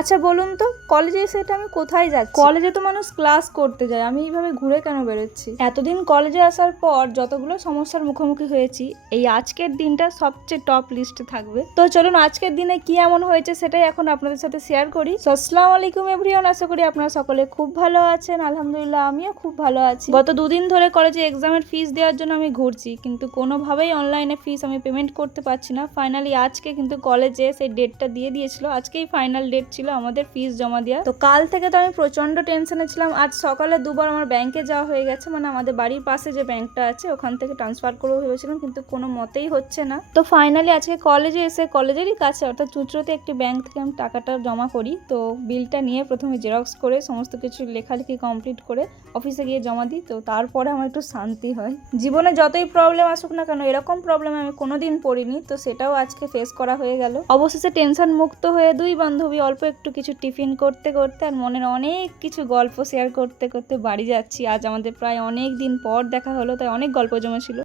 আচ্ছা বলুন তো, কলেজে এসে এটা আমি কোথায় যাচ্ছি? কলেজে তো মানুষ ক্লাস করতে যায়, আমি এইভাবে ঘুরে কেন বেরোচ্ছি? এতদিন কলেজে আসার পর যতগুলো সমস্যার মুখোমুখি হয়েছি, এই আজকের দিনটা সবচেয়ে টপ লিস্টে থাকবে। তো চলুন আজকের দিনে কি এমন হয়েছে সেটাই এখন আপনাদের সাথে শেয়ার করি। আসসালামু আলাইকুম এভরিওয়ান, আশা করি আপনারা সকলে খুব ভালো আছেন। আলহামদুলিল্লাহ আমিও খুব ভালো আছি। গত দুদিন ধরে কলেজে এক্সামের ফিস দেওয়ার জন্য আমি ঘুরছি, কিন্তু কোনোভাবেই অনলাইনে ফিস আমি পেমেন্ট করতে পারছি না। ফাইনালি আজকে কিন্তু কলেজে সেই ডেটটা দিয়ে দিয়েছিল, আজকেই ফাইনাল ডেট ছিল আমাদের ফিস জমা দেওয়া। তো কাল থেকে তো আমি প্রচন্ড টেনশনে ছিলাম। আজ সকালে দুবার আমার ব্যাংকে যাওয়া হয়ে গেছে, মানে আমাদের বাড়ির পাশে যে ব্যাংকটা আছে ওখান থেকে ট্রান্সফার করবো ভেবেছিলাম, কিন্তু কোনো মতেই হচ্ছে না। তো ফাইনালি আজকে কলেজে এসে কলেজেরই কাছে অর্থাৎ চুঁচড়োতে একটি ব্যাংক থেকে আমি টাকাটা জমা করি। তো বিলটা নিয়ে প্রথমে জেরক্স করে সমস্ত কিছু লেখালেখি কমপ্লিট করে অফিসে গিয়ে জমা দিই। তো তারপরে আমার একটু শান্তি হয়। জীবনে যতই প্রবলেম আসুক না কেন, এরকম প্রবলেম আমি কোনোদিন পড়িনি, তো সেটাও আজকে ফেস করা হয়ে গেল। অবশেষে টেনশন মুক্ত হয়ে দুই বান্ধবী অল্প একটু কিছু টিফিন করতে করতে আর মনের অনেক কিছু গল্প শেয়ার করতে করতে বাড়ি যাচ্ছি। আজ আমাদের প্রায় অনেক দিন পর দেখা হলো, তাই অনেক গল্প জমেছিল।